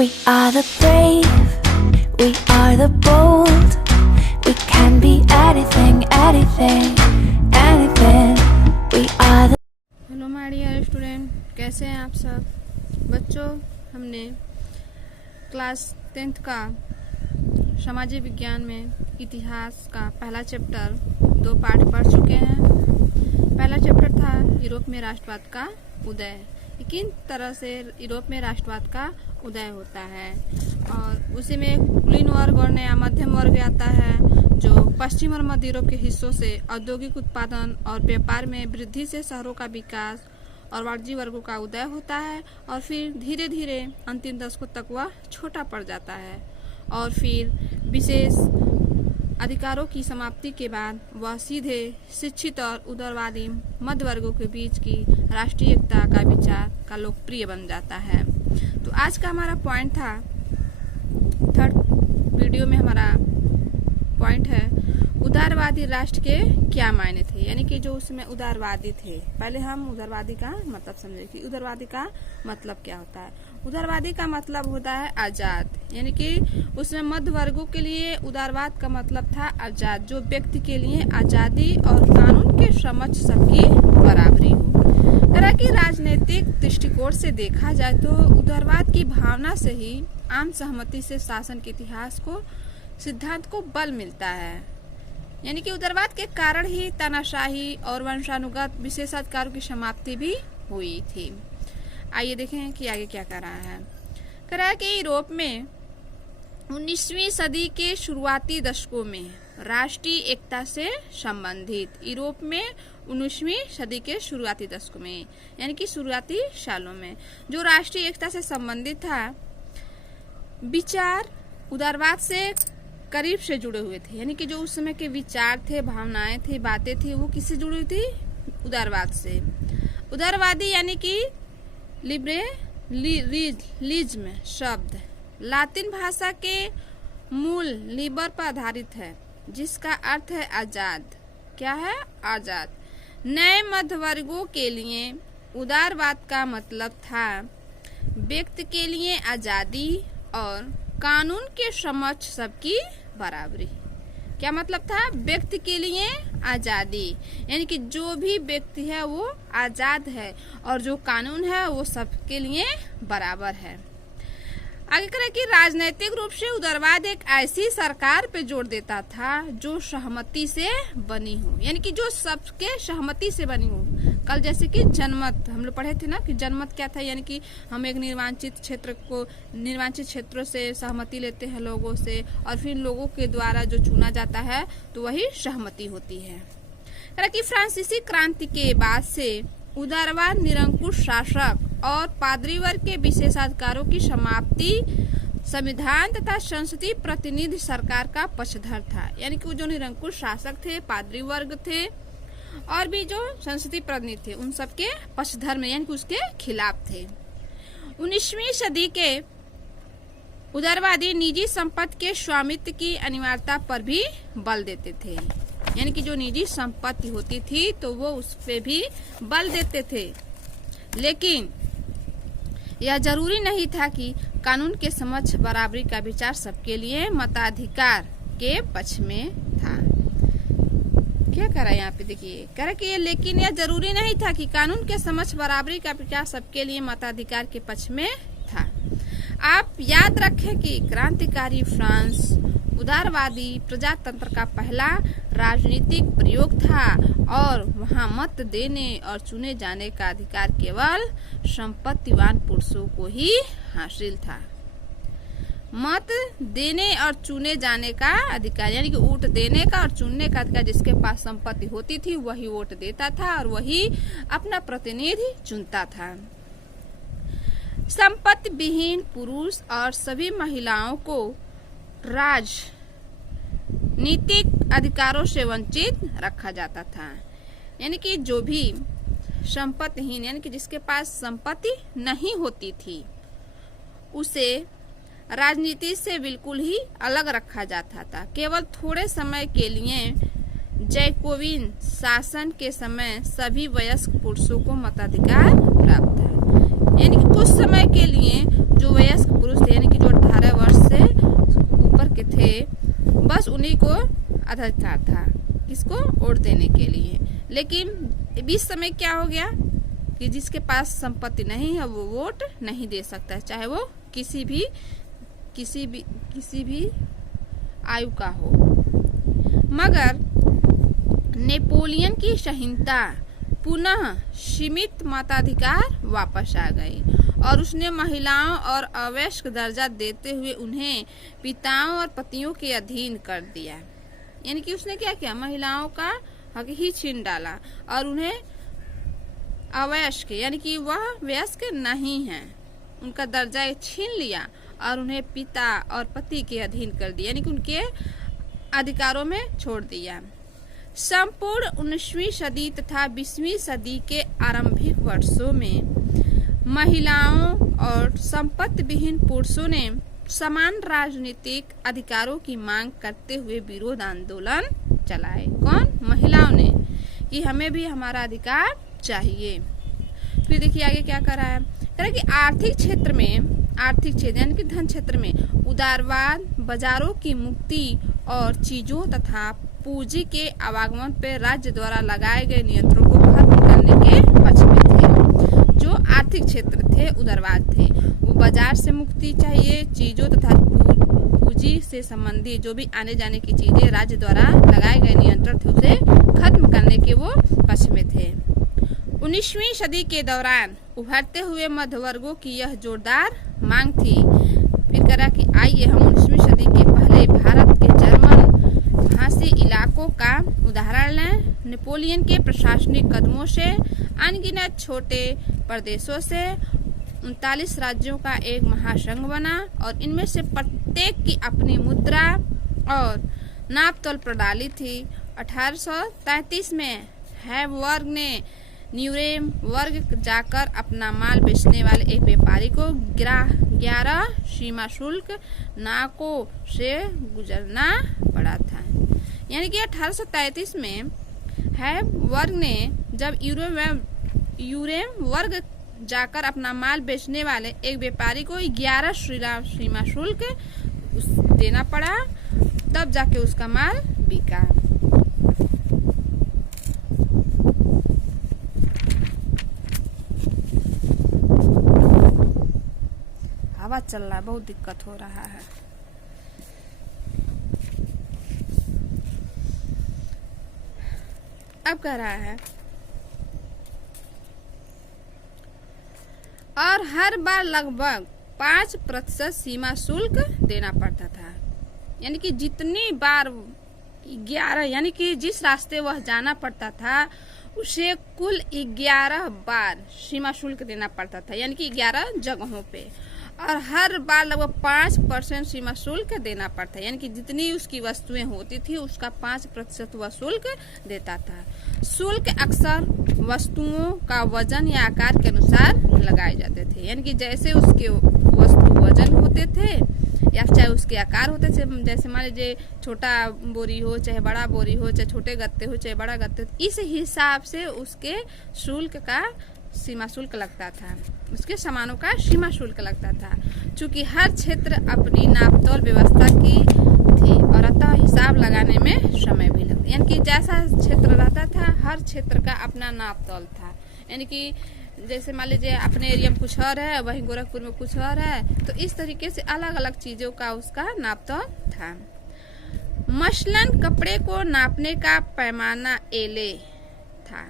We are the brave, we are the bold. We can be anything, anything, anything. We are the... hello my dear student, कैसे हैं आप सब बच्चों। हमने class 10th का सामाजिक विज्ञान में इतिहास का पहला चैप्टर 2 पार्ट पढ़ चुके हैं। पहला चैप्टर था यूरोप में राष्ट्रवाद का उदय, किन तरह से यूरोप में राष्ट्रवाद का उदय होता है, और उसी में कुलीन वर्ग और नया मध्यम वर्ग आता है जो पश्चिम और मध्य यूरोप के हिस्सों से औद्योगिक उत्पादन और व्यापार में वृद्धि से शहरों का विकास और वाणिज्यिक वर्गों का उदय होता है, और फिर धीरे धीरे अंतिम दशकों तक वह छोटा पड़ जाता है, और फिर विशेष अधिकारों की समाप्ति के बाद वह सीधे शिक्षित और उदारवादी मध्य वर्गों के बीच की राष्ट्रीय एकता का विचार का लोकप्रिय बन जाता है। तो आज का हमारा पॉइंट था, थर्ड वीडियो में हमारा पॉइंट है उदारवादी राष्ट्र के क्या मायने थे, यानी कि जो उसमें उदारवादी थे। पहले हम उदारवादी का मतलब समझे कि उदारवादी का मतलब क्या होता है। उदारवादी का मतलब होता है आजाद, यानी कि उसमें मध्य वर्गों के लिए उदारवाद का मतलब था आजाद, जो व्यक्ति के लिए आजादी और कानून के समक्ष सबकी बराबरी हो। तरह की राजनीतिक दृष्टिकोण से देखा जाए तो उदारवाद की भावना से ही आम सहमति से शासन के इतिहास को सिद्धांत को बल मिलता है, यानी कि उदारवाद के कारण ही तानाशाही और वंशानुगत विशेषाधिकारों की समाप्ति भी हुई थी। आइए देखें कि आगे क्या कर रहा है। कह रहा है कि यूरोप में 19वीं सदी के शुरुआती दशकों में राष्ट्रीय एकता से संबंधित, यूरोप में 19वीं सदी के शुरुआती दशकों में यानी कि शुरुआती सालों में जो राष्ट्रीय एकता से संबंधित था, विचार उदारवाद से करीब से जुड़े हुए थे, यानी कि जो उस समय के विचार थे, भावनाएं थी, बातें थी, वो किससे जुड़ी हुई थी? उदारवाद से। उदारवादी यानी कि लिबरलिज्म शब्द लातिन भाषा के मूल लिबर पर आधारित है, जिसका अर्थ है आजाद। क्या है? आजाद। नए मध्य वर्गों के लिए उदारवाद का मतलब था व्यक्ति के लिए आजादी और कानून के समक्ष सबकी बराबरी। क्या मतलब था? व्यक्ति के लिए आजादी, यानी कि जो भी व्यक्ति है वो आजाद है और जो कानून है वो सबके लिए बराबर है। आगे करें कि राजनीतिक रूप से उदारवाद एक ऐसी सरकार पे जोर देता था जो सहमति से बनी हो, यानी कि जो सबके सहमति से बनी हो। कल जैसे कि जनमत हम लोग पढ़े थे ना कि जनमत क्या था, यानी कि हम एक निर्वाचित क्षेत्रों से सहमति लेते हैं लोगों से, और फिर लोगों के द्वारा जो चुना जाता है तो वही सहमति होती है। कि फ्रांसीसी क्रांति के बाद से उदारवाद निरंकुश शासक और पादरी वर्ग के विशेषाधिकारों की समाप्ति संविधान तथा संसदीय प्रतिनिधि सरकार का पक्षधर था, यानी कि जो निरंकुश शासक थे, पादरी वर्ग थे और भी जो संसदीय प्रतिनिधि थे, उन सबके पक्षधर में यानी कि उसके खिलाफ थे। 19वीं सदी के उदारवादी निजी संपत्ति के स्वामित्व की अनिवार्यता पर भी बल देते थे, यानी कि जो निजी संपत्ति होती थी तो वो उस पे भी बल देते थे, लेकिन यह जरूरी नहीं था कि कानून के समक्ष बराबरी का विचार सबके लिए मताधिकार के पक्ष में था। क्या कर रहा है यहाँ पे देखिए, कह रहा कि लेकिन यह जरूरी नहीं था कि कानून के समक्ष बराबरी का विचार सबके लिए मताधिकार के पक्ष में था। आप याद रखें कि क्रांतिकारी फ्रांस उदारवादी प्रजातंत्र का पहला राजनीतिक प्रयोग था और वहां मत देने और चुने जाने का अधिकार केवल संपत्तिवान पुरुषों को ही हासिल था। मत देने और चुने जाने का अधिकार, यानी कि वोट देने का और चुनने का अधिकार, जिसके पास संपत्ति होती थी वही वोट देता था और वही अपना प्रतिनिधि चुनता था। संपत्ति विहीन पुरुष और सभी महिलाओं को राजनीतिक अधिकारों से वंचित रखा जाता था, यानी कि जो भी संपत्तिहीन यानी कि जिसके पास संपत्ति नहीं होती थी उसे राजनीति से बिल्कुल ही अलग रखा जाता था। केवल थोड़े समय के लिए जैकोबिन शासन के समय सभी वयस्क पुरुषों को मताधिकार प्राप्त था, यानी कि कुछ समय के लिए जो वयस्क पुरुष थे, यानी कि लेकिन इस समय क्या हो गया कि जिसके पास संपत्ति नहीं है वो वोट नहीं दे सकता है, चाहे वो किसी भी आयु का हो। मगर नेपोलियन की संहिता पुनः सीमित मताधिकार वापस आ गई और उसने महिलाओं और अवयस्क दर्जा देते हुए उन्हें पिताओं और पतियों के अधीन कर दिया। यानी कि उसने क्या किया, महिलाओं का हक ही छीन डाला और उन्हें अवयस्क यानी कि वह वयस्क नहीं है उनका दर्जा छीन लिया और उन्हें पिता और पति के अधीन कर दिया, यानी कि उनके अधिकारों में छोड़ दिया। संपूर्ण 19वीं सदी तथा 20वीं सदी के आरंभिक वर्षों में महिलाओं और संपत्ति विहीन पुरुषों ने समान राजनीतिक अधिकारों की मांग करते हुए विरोध आंदोलन चलाए। कौन? महिलाओं ने, कि हमें भी हमारा अधिकार चाहिए। फिर देखिए आगे क्या कर रहा है, कह रहा है कि आर्थिक क्षेत्र यानी कि धन क्षेत्र में उदारवाद, बाजारों की मुक्ति और चीजों तथा पूंजी के आवागमन पर राज्य द्वारा लगाए गए नियंत्रणों को खत्म करने के पक्ष में थे। जो आर्थिक क्षेत्र थे उदारवाद थे, वो बाजार से मुक्ति चाहिए, चीजों तथा पूंजी से संबंधित जो भी आने जाने की चीजें राज्य द्वारा लगाए गए नियंत्रण थे उसे खत्म करने के वो पक्ष में थे। 19वीं सदी के दौरान उभरते हुए मध्यवर्गों की यह जोरदार मांग थी। फिर करा कि आइए हम 19वीं सदी के पहले भारत के जर्मन भाषी इलाकों का उदाहरण लें। नेपोलियन के प्रशासनिक कदमों से अनगिनत छोटे प्रदेशों से 39 राज्यों का एक महासंघ बना और इनमें से प्रत्येक की अपनी मुद्रा और नापतोल प्रणाली थी। 1833 में हैबवर्ग ने न्यूरेमबर्ग जाकर अपना माल बेचने वाले एक व्यापारी को 11 सीमा शुल्क नाकों से गुजरना पड़ा था। यानी कि 1833 में हैबवर्ग ने जब न्यूरेमबर्ग जाकर अपना माल बेचने वाले एक व्यापारी को 11 सीमा शुल्क देना पड़ा, तब जाके उसका माल बिका। हवा चल रहा है, बहुत दिक्कत हो रहा है। अब कह रहा है और हर बार लगभग 5% सीमा शुल्क देना पड़ता था। यानी कि जितनी बार 11 यानी कि जिस रास्ते वह जाना पड़ता था उसे कुल 11 बार सीमा शुल्क देना पड़ता था, यानी कि 11 जगहों पे, और हर बार लगभग 5% सीमा शुल्क देना पड़ता है। यानी कि जितनी उसकी वस्तुएं होती थी उसका 5% वह शुल्क देता था। शुल्क अक्सर वस्तुओं का वजन या आकार के अनुसार लगाए जाते थे, यानी कि जैसे उसके वस्तु वजन होते थे या चाहे उसके आकार होते थे, जैसे मान लीजिए छोटा बोरी हो चाहे बड़ा बोरी हो, चाहे छोटे गत्ते हो चाहे बड़ा गत्ते हो, इस हिसाब से उसके शुल्क का सीमा शुल्क लगता था, उसके सामानों का सीमा शुल्क लगता था। चूंकि हर क्षेत्र अपनी नापतोल व्यवस्था की थी और अतः हिसाब लगाने में समय भी लगता, यानी कि जैसा क्षेत्र रहता था हर क्षेत्र का अपना नापतोल था। यानी कि जैसे मान लीजिए अपने एरिया में कुछ और है, वहीं गोरखपुर में कुछ और है, तो इस तरीके से अलग अलग चीजों का उसका नापतोल था। मसलन कपड़े को नापने का पैमाना एले था।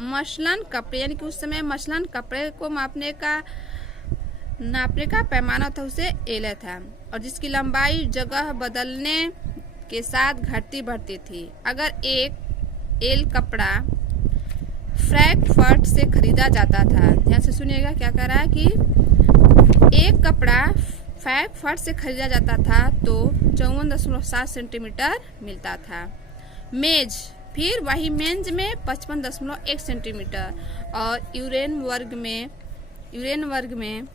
मसलन कपड़े यानी कि उस समय मसलन कपड़े को नापने का पैमाना था, उसे एले था, और जिसकी लंबाई जगह बदलने के साथ घटती बढ़ती थी। अगर एक एल कपड़ा फ्रैंकफर्ट से खरीदा जाता था, ध्यान से सुनिएगा क्या कह रहा है कि एक कपड़ा फ्रैंकफर्ट से खरीदा जाता था तो 54.7 सेंटीमीटर मिलता था। मेज फिर वही मेंज में 55.1 सेंटीमीटर, और यूरेन वर्ग में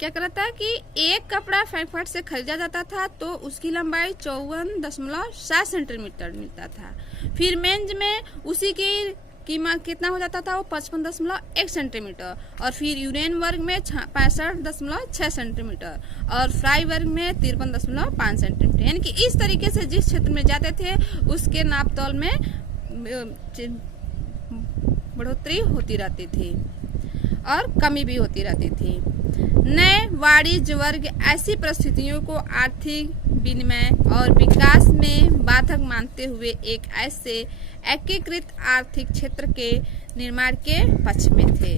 क्या करता है कि एक कपड़ा फ्रैंकफर्ट से खरीदा जाता था तो उसकी लंबाई 54.7 सेंटीमीटर मिलता था। फिर मेंज में उसी की कीमत कितना हो जाता था, वो 55.1 सेंटीमीटर, और फिर यूरेन वर्ग में 65.6 सेंटीमीटर, और फ्राई वर्ग में 53.5 सेंटीमीटर। यानी कि इस तरीके से जिस क्षेत्र में जाते थे उसके नापतोल में बढ़ोतरी होती रहती थी और कमी भी होती रहती थी। नए वाणिज्य वर्ग ऐसी परिस्थितियों को आर्थिक विनिमय और विकास में बाधक मानते हुए एक ऐसे एकीकृत आर्थिक क्षेत्र के निर्माण के पक्ष में थे।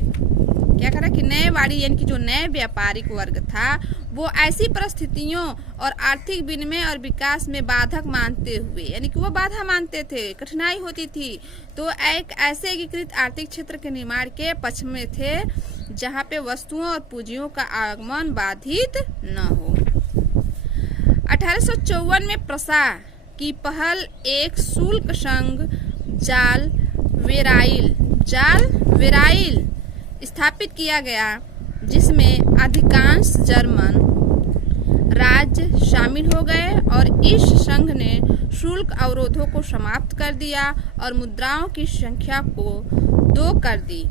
क्या करा कि नए वाणिज्य यानी कि जो नए व्यापारिक वर्ग था वो ऐसी परिस्थितियों और आर्थिक विनिमय और विकास में बाधक मानते हुए यानी कि वो बाधा मानते थे, कठिनाई होती थी, तो एक ऐसे एकीकृत आर्थिक क्षेत्र के निर्माण के पक्ष में थे जहाँ पे वस्तुओं और पूंजियों का आगमन बाधित न हो। 1854 में प्रसा की पहल एक शुल्क संघ जाल वेराइल स्थापित किया गया जिसमें अधिकांश जर्मन राज्य शामिल हो गए और इस संघ ने शुल्क अवरोधों को समाप्त कर दिया और मुद्राओं की संख्या को 2 कर दी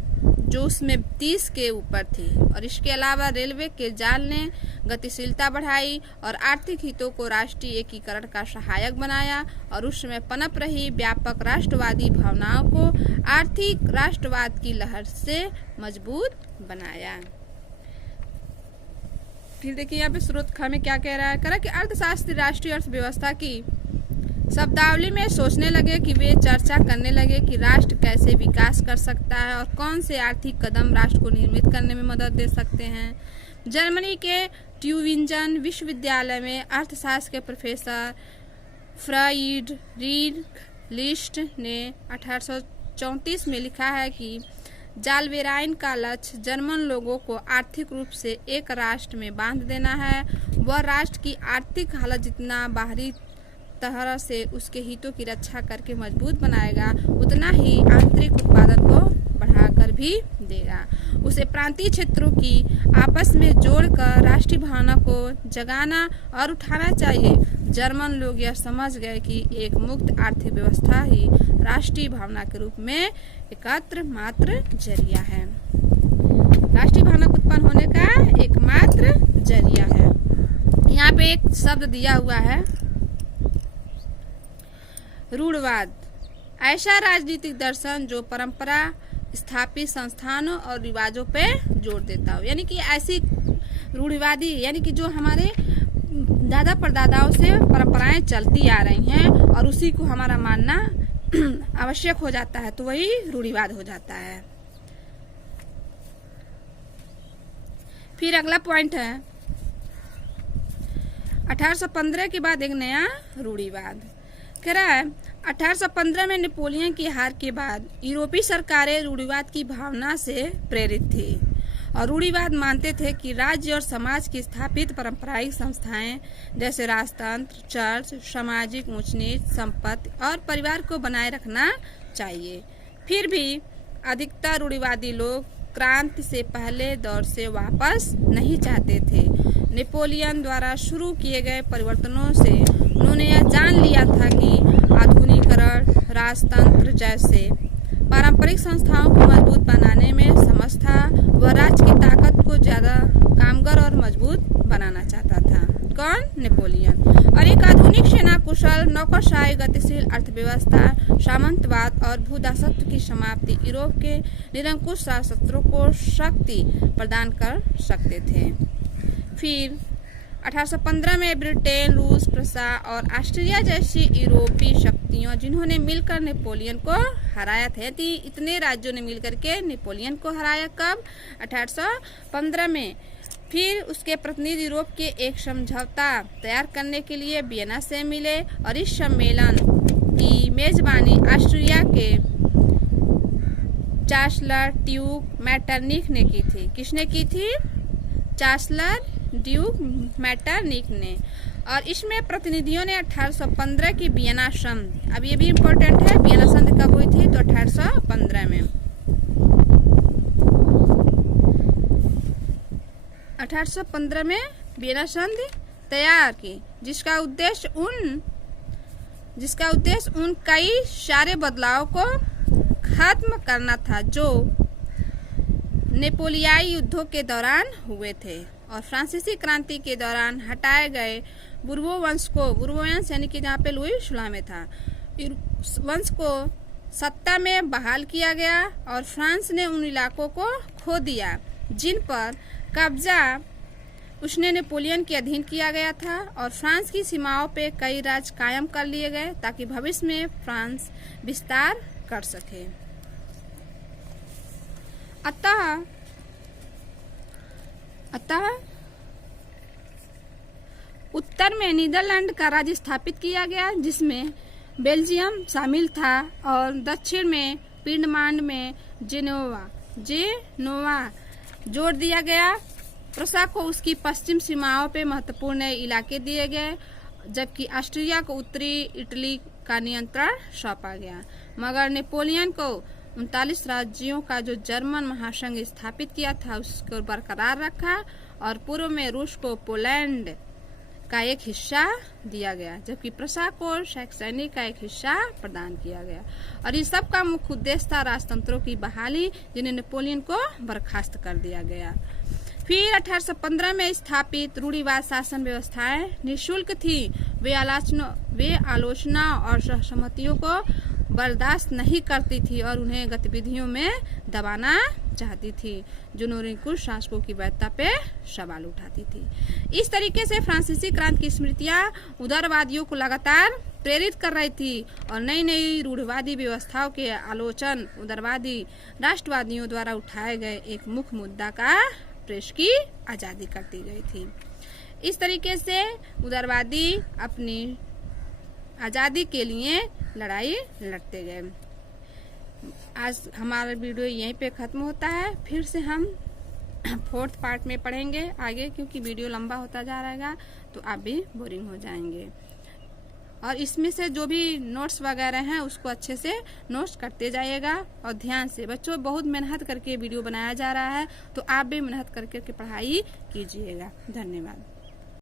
जो उसमें 30 के ऊपर थी। और इसके अलावा रेलवे के जाल ने गतिशीलता बढ़ाई और आर्थिक हितों को राष्ट्रीय एकीकरण का सहायक बनाया और उस समय पनप रही व्यापक राष्ट्रवादी भावनाओं को आर्थिक राष्ट्रवाद की लहर से मजबूत बनाया। फिर देखिए यहाँ पे स्रोत ख में क्या कह रहा है, करा कि अर्थशास्त्री राष्ट्रीय अर्थव्यवस्था की शब्दावली में सोचने लगे कि वे चर्चा करने लगे कि राष्ट्र कैसे विकास कर सकता है और कौन से आर्थिक कदम राष्ट्र को निर्मित करने में मदद दे सकते हैं। जर्मनी के ट्यूबिंजन विश्वविद्यालय में अर्थशास्त्र के प्रोफेसर फ्राइडरिख लिस्ट ने 1834 में लिखा है कि जालवेराइन का लक्ष्य जर्मन लोगों को आर्थिक रूप से एक राष्ट्र में बांध देना है। वह राष्ट्र की आर्थिक हालत जितना बाहरी तरह से उसके हितों की रक्षा करके मजबूत बनाएगा उतना ही आंतरिक उत्पादन को बढ़ाकर भी देगा। उसे प्रांतीय क्षेत्रों की आपस में जोड़कर राष्ट्रीय भावना को जगाना और उठाना चाहिए। जर्मन लोग यह समझ गए कि एक मुक्त आर्थिक व्यवस्था ही राष्ट्रीय भावना के रूप में एकमात्र जरिया है, राष्ट्रीय भावना को उत्पन्न होने का एकमात्र जरिया है। यहाँ पे एक शब्द दिया हुआ है रूढ़वाद, ऐसा राजनीतिक दर्शन जो परंपरा स्थापित संस्थानों और रिवाजों पे जोर देता हो। यानी कि ऐसी रूढ़िवादी यानी कि जो हमारे दादा परदादाओं से परंपराएं चलती आ रही हैं और उसी को हमारा मानना आवश्यक हो जाता है तो वही रूढ़िवाद हो जाता है। फिर अगला पॉइंट है 1815 के बाद एक नया रूढ़िवाद। कह रहा है 1815 में नेपोलियन की हार के बाद यूरोपीय सरकारें रूढ़िवाद की भावना से प्रेरित थी और रूढ़िवाद मानते थे कि राज्य और समाज की स्थापित पारंपरिक संस्थाएं जैसे राजतंत्र, चर्च, सामाजिक ऊंच नीच, संपत्ति और परिवार को बनाए रखना चाहिए। फिर भी अधिकतर रूढ़िवादी लोग क्रांति से पहले दौर से वापस नहीं चाहते थे। नेपोलियन द्वारा शुरू किए गए परिवर्तनों से उन्होंने यह जान लिया था कि आधुनिकीकरण, राजतंत्र जैसे पारंपरिक संस्थाओं को मजबूत बनाने में समर्थ था। वह राज्य की ताकत को ज्यादा कामगर और मजबूत बनाना चाहता था। कौन? नेपोलियन। और एक आधुनिक सेना कुशल, नौकरशाही, गतिशील अर्थव्यवस्था, सामंतवाद और भूदासत्व की समाप्ति यूरोप के निरंकुश शासकों को शक्ति प्रदान कर सकते थे। फिर 1815 में ब्रिटेन, रूस, प्रसा और ऑस्ट्रिया जैसी यूरोपीय शक्तियों जिन्होंने मिलकर नेपोलियन को हराया था। यदि इतने राज्यों ने मिलकर के नेपोलियन को हराया कब? 1815 में। फिर उसके प्रतिनिधि यूरोप के एक समझौता तैयार करने के लिए वियना से मिले और इस सम्मेलन की मेजबानी ऑस्ट्रिया के चांसलर ड्यूक मेटरनिख ने की थी। किसने की थी? चांसलर ड्यूक मेटरनिख ने। और इसमें प्रतिनिधियों ने 1815 की वियना संधि, अब ये भी इम्पोर्टेंट है, वियना संधि कब हुई थी? तो 1815 में। 1815 में वियना संधि तैयार की जिसका उद्देश्य उन कई सारे बदलाव को खत्म करना था जो नेपोलियाई युद्धों के दौरान हुए थे और फ्रांसीसी क्रांति के दौरान हटाए गए बुर्बो वंश यानी कि जहाँ पे लुई 16 में था, वंश को सत्ता में बहाल किया गया और फ्रांस ने उन इलाकों को खो दिया जिन पर कब्जा उसने नेपोलियन के अधीन किया गया था, और फ्रांस की सीमाओं पे कई राज्य कायम कर लिए गए ताकि भविष्य में फ्रांस विस्तार कर सके। अतः उत्तर में नीदरलैंड का राज्य स्थापित किया गया जिसमें बेल्जियम शामिल था, और दक्षिण में पिंडमांड में जेनोवा जोड़ दिया गया। प्रूसा को उसकी पश्चिम सीमाओं पे महत्वपूर्ण इलाके दिए गए, जबकि ऑस्ट्रिया को उत्तरी इटली का नियंत्रण सौंपा गया। मगर नेपोलियन को 39 राज्यों का जो जर्मन महासंघ स्थापित किया था उसको बरकरार रखा, और पूर्व में रूस को पोलैंड का एक हिस्सा दिया गया, जबकि प्रूसा को सैक्सनी का एक हिस्सा प्रदान किया गया। और इस सब का मुख्य उद्देश्य था राजतंत्रों की बहाली, जिन्हें नेपोलियन को बर्खास्त कर दिया गया। फिर 1815 में स्थापित रूढ़िवाद शासन व्यवस्थाएं निःशुल्क थी। वे आलोचना और सहमतियों को बर्दाश्त नहीं करती थी और उन्हें गतिविधियों में दबाना चाहती थी, जो कुछ शासकों की वैधता पे सवाल उठाती थी। इस तरीके से फ्रांसीसी क्रांति की स्मृतियां उदारवादियों को लगातार प्रेरित कर रही थी और नई नई रूढ़िवादी व्यवस्थाओं के आलोचन उदारवादी राष्ट्रवादियों द्वारा उठाए गए एक मुख्य मुद्दा का प्रेस की आजादी करती गई थी। इस तरीके से उदारवादी अपनी आजादी के लिए लड़ाई लड़ते गए। आज हमारा वीडियो यहीं पे खत्म होता है। फिर से हम 4th पार्ट में पढ़ेंगे आगे, क्योंकि वीडियो लंबा होता जा रहेगा तो आप भी बोरिंग हो जाएंगे। और इसमें से जो भी नोट्स वगैरह हैं उसको अच्छे से नोट्स करते जाइएगा और ध्यान से। बच्चों बहुत मेहनत करके वीडियो बनाया जा रहा है, तो आप भी मेहनत करके पढ़ाई कीजिएगा। धन्यवाद।